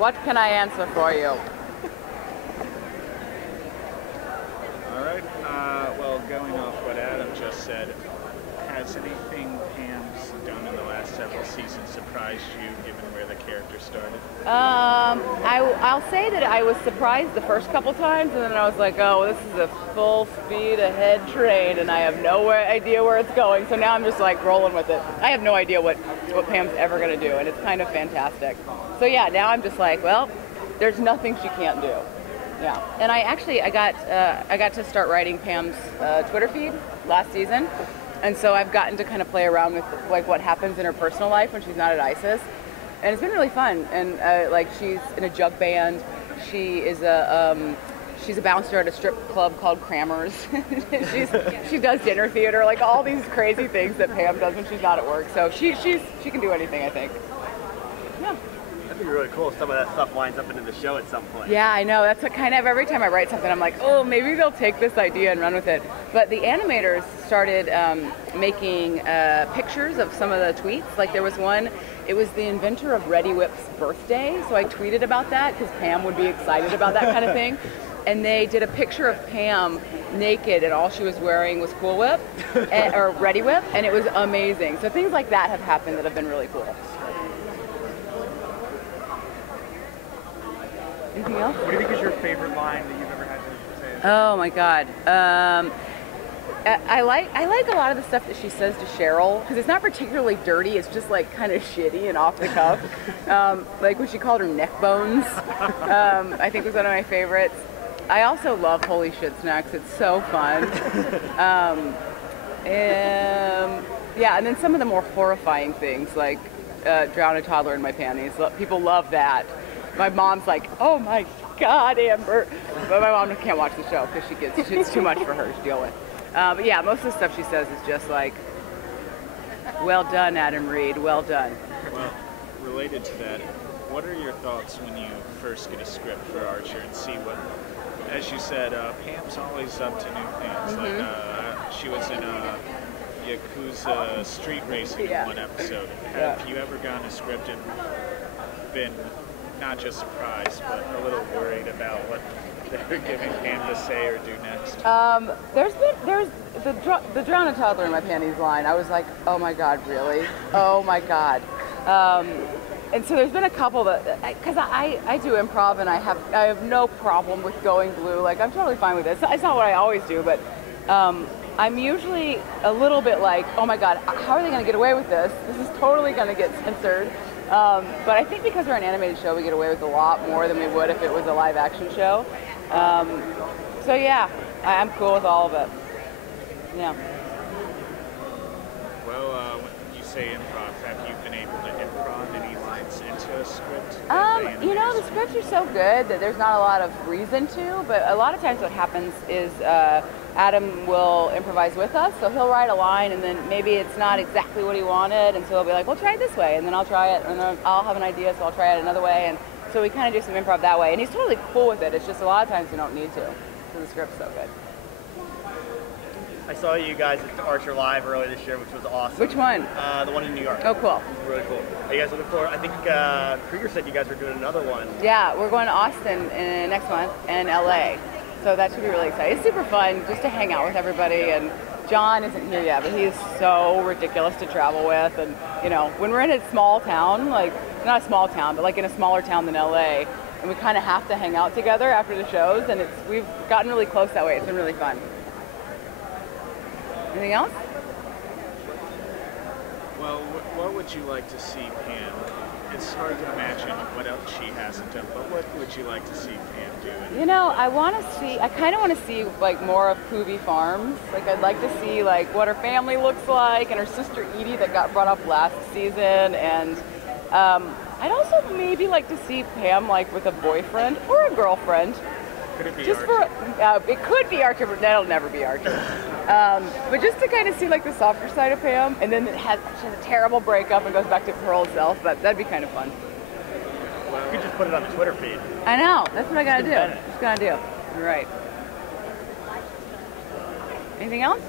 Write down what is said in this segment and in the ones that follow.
What can I answer for you? All right. Well, going off what Adam just said, has anything Pam's done in the last several seasons surprised you, given where the character started? I'll say that I was surprised the first couple times, and then I was like, oh, this is a full speed ahead train, and I have no idea where it's going. So now I'm just like rolling with it. I have no idea what Pam's ever going to do, and it's kind of fantastic. So yeah, now I'm just like, well, there's nothing she can't do. Yeah, and I got to start writing Pam's Twitter feed last season, and so I've gotten to kind of play around with like what happens in her personal life when she's not at ISIS, and it's been really fun. And like she's in a jug band, she's a bouncer at a strip club called Crammers. she does dinner theater, like all these crazy things that Pam does when she's not at work. So she can do anything, I think. Yeah. That'd be really cool if some of that stuff winds up into the show at some point. Yeah, I know. That's what kind of every time I write something, I'm like, oh, maybe they'll take this idea and run with it. But the animators started making pictures of some of the tweets. Like there was one, it was the inventor of Ready Whip's birthday. So I tweeted about that because Pam would be excited about that kind of thing. And they did a picture of Pam naked and all she was wearing was Cool Whip or Ready Whip, and it was amazing. So things like that have happened that have been really cool. Anything else? What do you think is your favorite line that you've ever had to say? Oh my God. I like a lot of the stuff that she says to Cheryl because it's not particularly dirty. It's just like kind of shitty and off the cuff. Like when she called her neck bones, I think was one of my favorites. I also love Holy Shit Snacks. It's so fun. Yeah, and then some of the more horrifying things like drown a toddler in my panties. People love that. My mom's like, oh my God, Amber. But my mom can't watch the show because it's too much for her to deal with. But yeah, most of the stuff she says is just like, well done, Adam Reed, well done. Well, related to that, what are your thoughts when you first get a script for Archer and see what, as you said, Pam's always up to new things. Mm-hmm. Like she was in Yakuza street racing in one episode. Have you ever gotten a script and been not just surprised, but a little worried about what they're giving Pam to say or do next? There's the drown a toddler in my panties line. I was like, oh my God, really? Oh my God. And so there's been a couple that, because I do improv and I have no problem with going blue. Like I'm totally fine with it. It's not what I always do, but I'm usually a little bit like, oh my God, how are they going to get away with this? This is totally going to get censored. But I think because we're an animated show, we get away with a lot more than we would if it was a live action show. So yeah, I'm cool with all of it. Yeah. Well, when you say improv, have you been able to improv any lines into a script? You know, the scripts are so good that there's not a lot of reason to, but a lot of times what happens is Adam will improvise with us, so he'll write a line and then maybe it's not exactly what he wanted, and so he'll be like, well, try it this way, and then I'll try it, and then I'll have an idea, so I'll try it another way, and so we kind of do some improv that way, and he's totally cool with it. It's just a lot of times we don't need to, because the script's so good. I saw you guys at Archer Live earlier this year, which was awesome. Which one? The one in New York. Oh, cool. It was really cool. Are you guys looking forward? I think Krieger said you guys were doing another one. Yeah, we're going to Austin next month and LA. So that should be really exciting. It's super fun just to hang out with everybody, and John isn't here yet, but he's so ridiculous to travel with. And you know, when we're in a small town, like not a small town, but like in a smaller town than LA, and we kind of have to hang out together after the shows, and we've gotten really close that way. It's been really fun. Anything else? Well, what would you like to see Pam? It's hard to imagine what else she hasn't done, but what would you like to see Pam do? You know, I kind of want to see like more of Poovey Farms. Like I'd like to see like what her family looks like, and her sister Edie that got brought up last season, and I'd also maybe like to see Pam like with a boyfriend or a girlfriend. Could it be just Archer? It could be Archer, but that'll never be Archer. But just to kind of see like the softer side of Pam, and then she has a terrible breakup and goes back to her old self, but that'd be kind of fun. Well, you could just put it on the Twitter feed. I know, that's what I gotta do. Just gotta do. You're right. Anything else?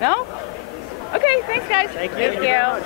No? Okay, thanks guys. Thank you. Thank you.